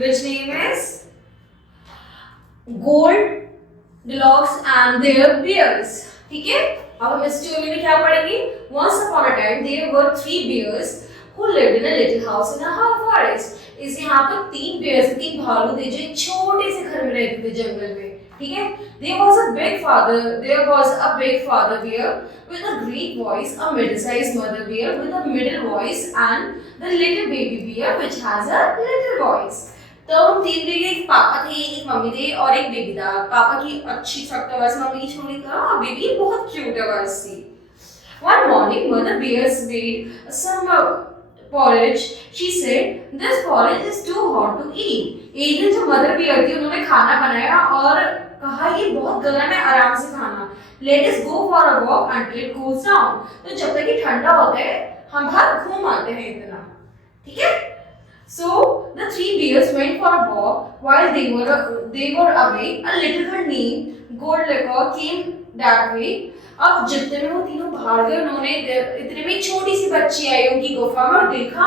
which name is Goldilocks and their bears. ठीक है, अब हम इस स्टोरी में क्या पढ़ेंगे? Once upon a time there were 3 bears who lived in a little house in a forest. इस यहाँ पर 3 bears, 3 भालू थे जो एक छोटे से घर में रहते थे जंगल में. ठीक है, there was a big father bear with a great voice, a middle-sized mother bear with a middle voice, and the little baby bear which has a little voice. तो हम 3 बेबी, एक पापा थे, एक मम्मी थे और एक बेबी था. पापा की अच्छी सख्त आवाज, मम्मी की छोटी था, और बेबी बहुत क्यूट आवाज थी. One morning, mother bears made some porridge. She said, "This porridge is too hot to eat." एक दिन जो मदर बियर थी उन्होंने खाना बनाया और कहा ये बहुत गर्म है, आराम से खाना. Let us go for a walk until it cools down. तो जब तक ये ठंडा होता है हम बाहर घूम आते हैं इतना. ठीक है. So the 3 bears went for a walk. While they were away, a little girl named Goldilocks came that way. अब जितने में वो तीनों बाहर गए, उन्होंने इतने में एक छोटी सी बच्ची आई उनकी गुफा में और देखा.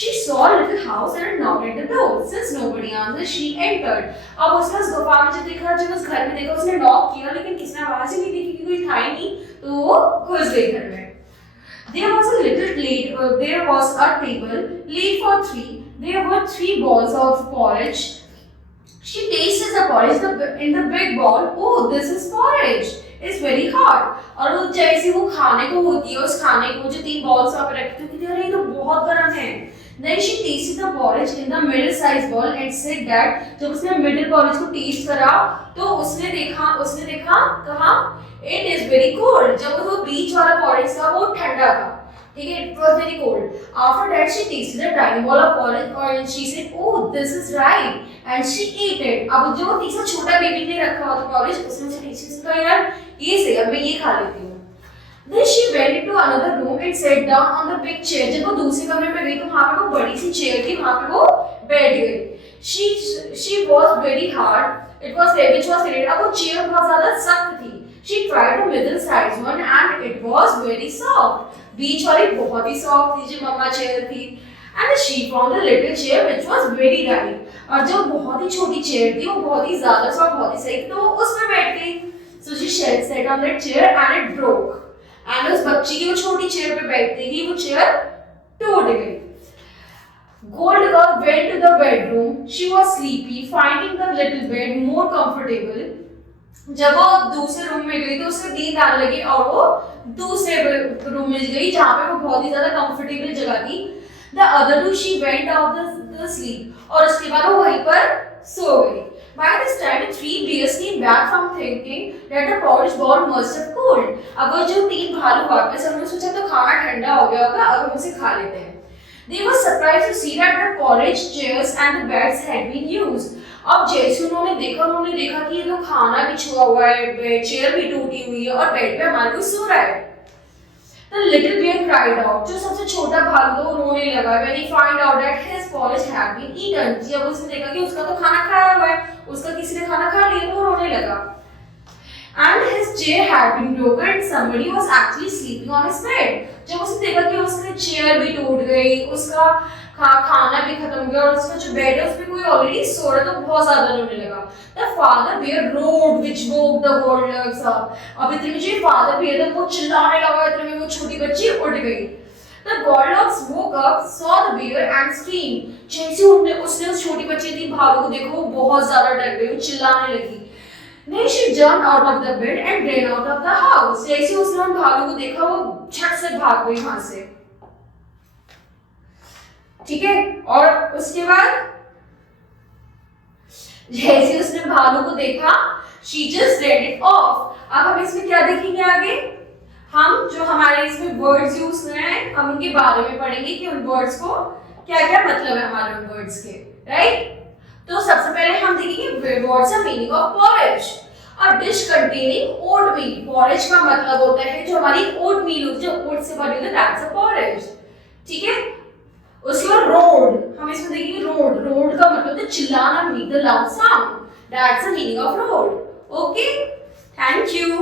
She saw a little house and knocked at the door. Since nobody answered, she entered. अब उसने उस गुफा में जब देखा, जब उस घर में देखा, उसने नॉक किया लेकिन किसी ने आवाज ही नहीं दी क्योंकि कोई था ही नहीं, तो वो घुस गई घर में. There was a table laid for 3. There were 3 balls of porridge. She tasted the porridge in the big bowl. Oh, this is porridge. It's very hot. और वो जैसे वो खाने को होती है, उस खाने को जो 3 balls आप रखते हो, कि अरे ये तो बहुत गर्म है. Then she tasted the porridge in the middle size bowl and said that जब उसने middle porridge को taste करा, तो उसने देखा कहा it is very cold. जब वो बीच वाला porridge था वो ठंडा था. ठीक है, it was very cold. After that she tasted a tiny bowl of porridge and she said, "Oh, this is right." And she ate it. अब जो तीसरा छोटा बेबी ने रखा हुआ था porridge, उसमें से टेस्ट किया, यार ये सही है, मैं ये खा लेती हूँ. Then she went into another room and sat down on the big chair. जब वो दूसरे कमरे में गई तो वहाँ पे वो बड़ी सी चेयर थी, वहाँ पे वो बैठ गई. She was very hard. It was heavy, which was heavy. अब वो चेयर बहुत ज़्यादा सख्त थी. She tried a middle size one and it was very soft. बीच वाली बहुत ही सॉफ्ट थी जो मम्मा चेयर थी. And she found a little chair which was very light. और जो बहुत ही छोटी चेयर थी वो बहुत ही ज़्यादा सॉफ्ट, बहुत ही सही, तो वो उसमें बैठ गई. So she sat on that chair and it broke. And उस बच्ची की वो छोटी चेयर पे बैठते ही वो चेयर टूट गई. Goldilocks went to the bedroom. She was sleepy, finding the little bed more comfortable. जब वो दूसरे रूम में गई तो उसे नींद आने लगी और वो दूसरे रूम में गई जहाँ पे वो बहुत ही ज्यादा कंफर्टेबल जगह थी. The other two she went out the sleep और उसके बाद वो वहीं पर सो गई. By this time the 3 bears came back from thinking that the porridge bowl must have cooled. अब वो जो 3 भालू वापस उन्होंने सोचा तो खाना ठंडा हो गया होगा, अब हम उसे खा लेते हैं. They were surprised to see that the porridge, chairs and the beds had been used. अब जैसे उन्होंने देखा कि ये तो खाना बिछुआ हुआ है, चेयर भी टूटी हुई है और बेड पे हमारे कोई सो रहा है. The little bear cried out. जो सबसे छोटा भालू था वो रोने लगा. When he found out that his porridge had been eaten, जब उसने देखा कि उसका तो खाना खाया हुआ है, उसका किसी ने खाना खा लिया, तो वो रोने लगा. And his chair had been broken and somebody was actually sleeping on his bed. जब उसने देखा कि उसकी चेयर भी टूट गई, उसका खाना भी खत्म हो गया और उसका जो बेड है उसमें कोई ऑलरेडी सो रहा, तो बहुत ज्यादा रोने लगा. The father bear roared, which woke the Goldilocks up. अब इतने में जो father bear था वो चिल्लाने लगा, इतने में वो छोटी बच्ची उठ गई. The Goldilocks woke up, saw the bear and screamed. जैसे उसने उस छोटी बच्ची थी भालू को देखो, वो बहुत ज्यादा डर गई, वो चिल्लाने लगी. Then she jumped out of the bed and ran out of the house. जैसे उसने उन भालू को देखा वो झट से भाग गई वहां से. ठीक है, और उसके बाद जैसे उसने भालू को देखा she just read it off. अब हम इसमें क्या देखेंगे आगे? हम जो हमारे इसमें वर्ड्स यूज हुए हैं हम उनके बारे में पढ़ेंगे कि उन वर्ड्स को क्या क्या मतलब है हमारे उन वर्ड्स के. राइट, तो सबसे पहले हम देखेंगे what's the meaning of porridge. A dish containing oatmeal. Porridge का मतलब होता है जो हमारी ओट मील होती है, जो ओट से बनी होती है, दैट्स अ पोरिज. ठीक है, उसके बाद रोड, हम इसमें देखेंगे रोड. रोड का मतलब होता है चिल्लाना, make the loud sound, that's the meaning of road. Okay, thank you.